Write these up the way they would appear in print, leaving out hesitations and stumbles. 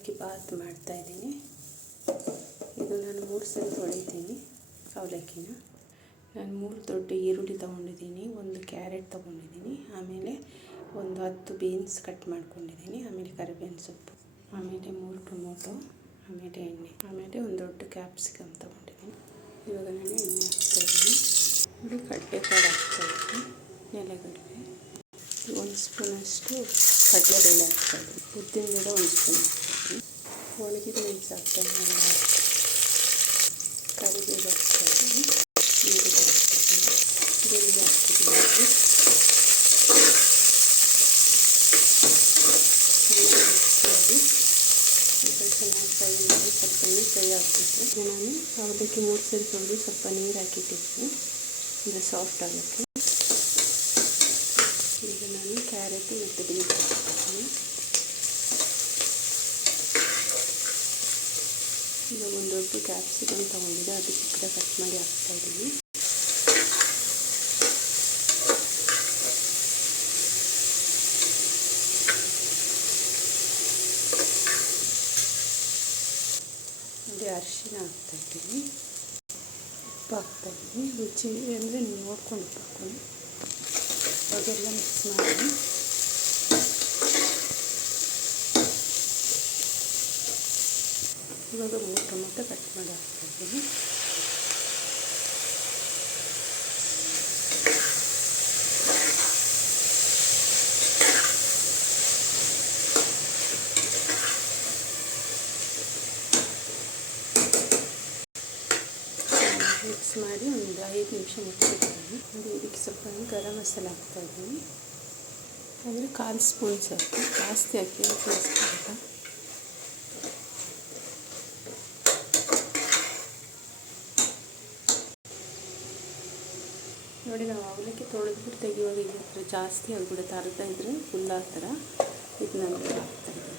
ಅವಲಕ್ಕಿ ಬಾತ್ ಮಾಡ್ತಾಯಿದ್ದೀನಿ. ಇದು ನಾನು 3 ಸಲ ತೊಳಿತೀನಿ ಅವಲಕ್ಕಿನ. ನಾನು 3 ದೊಡ್ಡ ಈರುಳ್ಳಿ ತೊಗೊಂಡಿದ್ದೀನಿ, 1 ಕ್ಯಾರೆಟ್ ತೊಗೊಂಡಿದ್ದೀನಿ, ಆಮೇಲೆ ಒಂದು 10 ಬೀನ್ಸ್ ಕಟ್ ಮಾಡ್ಕೊಂಡಿದ್ದೀನಿ, ಆಮೇಲೆ ಕರಿಬೇವಿನ ಸೊಪ್ಪು, ಆಮೇಲೆ 3 ಟೊಮೊಟೊ, ಆಮೇಲೆ ಎಣ್ಣೆ, ಆಮೇಲೆ ಒಂದು ದೊಡ್ಡ ಕ್ಯಾಪ್ಸಿಕಮ್ ತೊಗೊಂಡಿದ್ದೀನಿ. ಇವಾಗ ನಾನು ಎಣ್ಣೆ ಹಾಕ್ತಾಯಿದ್ದೀನಿ. ನೋಡಿ ಕಡಲೆಕಾಳು ಹಾಕ್ತಾಯಿದ್ದೀನಿ, ನೆಲಗಡಲೆ, 1 ಸ್ಪೂನಷ್ಟು ಕಡಲೆಬೇಳೆ ಹಾಕ್ತಾಯಿದ್ದೀನಿ, ಉದ್ದಿನಬೇಳೆ 1 ಸ್ಪೂನ್ ಹಾಕ್ತಾಯಿದ್ದೀನಿ, ಒಣಗಿದ ಮೆಣಸು ಹಾಕ್ತಾಯಿದ್ದೀನಿ, ಕರಿಬೇವು ಹಾಕ್ತಾಯಿದ್ದೀನಿ, ಈರುಳ್ಳಿ ಹಾಕ್ತಾಯಿದ್ದೀನಿ, ಬೆಳ್ಳುಳ್ಳಿ ಹಾಕ್ತಿದ್ದೀನಿ. ಚೆನ್ನಾಗಿ ಫ್ರೈ ಮಾಡಿ ಸ್ವಲ್ಪ ನೀರು ಫ್ರೈ ಹಾಕ್ಬಿಟ್ಟು ನಾನು ಅವಲಕ್ಕಿ 3 ಸಲ ತೊಳೆದು ಸ್ವಲ್ಪ ನೀರು ಹಾಕಿಟ್ಟಿದ್ದೀನಿ, ಅಂದರೆ ಸಾಫ್ಟ್ ಆಗೋಕ್ಕೆ. ಈಗ ನಾನು ಕ್ಯಾರೆಟು ಮತ್ತು ಬೀನ್ಸ್ ಹಾಕ್ತೀನಿ. ಈಗ ಒಂದು ದೊಡ್ಡ ಕ್ಯಾಪ್ಸಿಕಮ್ ತೊಗೊಂಡಿದ್ದೆ, ಅದು ಚಿಕ್ಕದಾಗಿ ಕಟ್ ಮಾಡಿ ಹಾಕ್ತಾಯಿದ್ದೀನಿ. ನೋಡಿ ಅರಿಶಿನ ಹಾಕ್ತಾಯಿದ್ದೀನಿ, ಉಪ್ಪು ಹಾಕ್ತಾಯಿದ್ದೀನಿ. ರುಚಿ ಅಂದರೆ ನೀವು ನೋಡ್ಕೊಂಡು ಉಪ್ಪು ಹಾಕ್ಕೊಂಡು ಅದೆಲ್ಲ ಮಿಕ್ಸ್ ಮಾಡಿ ಇವಾಗ 3 ಟೊಮೊಟೊ ಕಟ್ ಮಾಡಿ ಹಾಕ್ತಾಯಿದ್ದೀನಿ. ಮಿಕ್ಸ್ ಮಾಡಿ ಒಂದು 5 ನಿಮಿಷ ಮುಚ್ಚಿಡ್ತೀನಿ. ನೋಡಿ ಇದಕ್ಕೆ ಸ್ವಲ್ಪ ಗರಂ ಮಸಾಲ ಹಾಕ್ತಾಯಿದ್ದೀನಿ, ಅಂದರೆ 1/4 ಸ್ಪೂನ್ ಸಾಕು, ಜಾಸ್ತಿ ಹಾಕಿ ಟೇಸ್ಟ್ ಅಂತ. ನೋಡಿ ನಾವು ಅವಲಕ್ಕಿ ತೊಳೆದ್ಬಿಟ್ಟು ತೆಗಿಯುವಾಗ ಈ ಥರ ಜಾಸ್ತಿ ಆಗಿಬಿಡುತ್ತೆ, ಅರ್ಧ ಇದ್ದರೆ ಫುಲ್ ಆ ಥರ ಇದನ್ನ ಹಾಕ್ತಾಯಿದ್ದೀನಿ.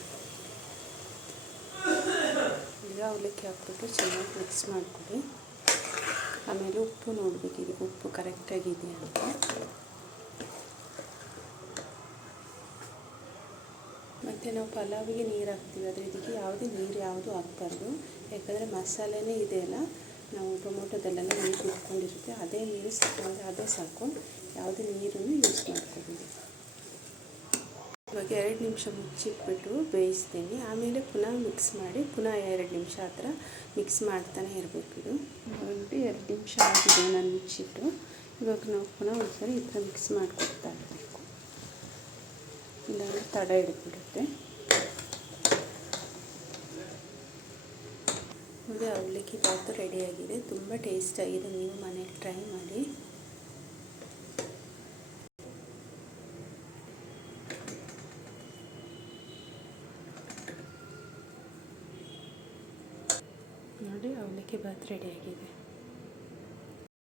ಈಗ ಅವಲಕ್ಕಿ ಹಾಕ್ಬಿಟ್ಟು ಚೆನ್ನಾಗಿ ಮಿಕ್ಸ್ ಮಾಡಿಕೊಡಿ. ಆಮೇಲೆ ಉಪ್ಪು ನೋಡಬೇಕು, ಇದಕ್ಕೆ ಉಪ್ಪು ಕರೆಕ್ಟಾಗಿದೆಯಾ ಅಂತ. ಮತ್ತು ನಾವು ಪಲಾವಿಗೆ ನೀರು ಹಾಕ್ತೀವಿ, ಆದರೆ ಇದಕ್ಕೆ ಯಾವುದೇ ನೀರು ಯಾವುದು ಹಾಕ್ಬಾರ್ದು. ಯಾಕಂದರೆ ಮಸಾಲೆನೇ ಇದೆಯಲ್ಲ, ನಾವು ಟೊಮೊಟೊದಲ್ಲೆಲ್ಲ ನೀರು ಬಿಟ್ಕೊಂಡಿರುತ್ತೆ, ಅದೇ ನೀರು ಅದೇ ಸಾಕು, ಯಾವುದೇ ನೀರನ್ನು ಯೂಸ್ ಮಾಡ್ಕೊಬೋದು. ಇವಾಗ 2 ನಿಮಿಷ ಮುಚ್ಚಿಟ್ಬಿಟ್ಟು ಬೇಯಿಸ್ತೀನಿ, ಆಮೇಲೆ ಪುನಃ ಮಿಕ್ಸ್ ಮಾಡಿ ಪುನಃ 2 ನಿಮಿಷ ಆ ಥರ ಮಿಕ್ಸ್ ಮಾಡ್ತಾನೆ ಇರಬೇಕು. ಇದು ನೋಡಿ 2 ನಿಮಿಷ ಆಗಿದೆ ನಾನು ಮುಚ್ಚಿಟ್ಟು. ಇವಾಗ ನಾವು ಪುನಃ ಒಂದ್ಸರಿ ಈ ಥರ ಮಿಕ್ಸ್ ಮಾಡಿಕೊಡ್ತಾ ಇರಬೇಕು, ಇಲ್ಲಾಂದರೆ ತಡ ಹಿಡಿದ್ಬಿಡುತ್ತೆ. ನೋಡಿ ಅವಲಕ್ಕಿ ಬಾತು ರೆಡಿಯಾಗಿದೆ, ತುಂಬ ಟೇಸ್ಟಾಗಿದೆ, ನೀವು ಮನೇಲಿ ಟ್ರೈ ಮಾಡಿ. ನೋಡಿ ಅವಲಕ್ಕಿ ಬಾತ್ ರೆಡಿಯಾಗಿದೆ.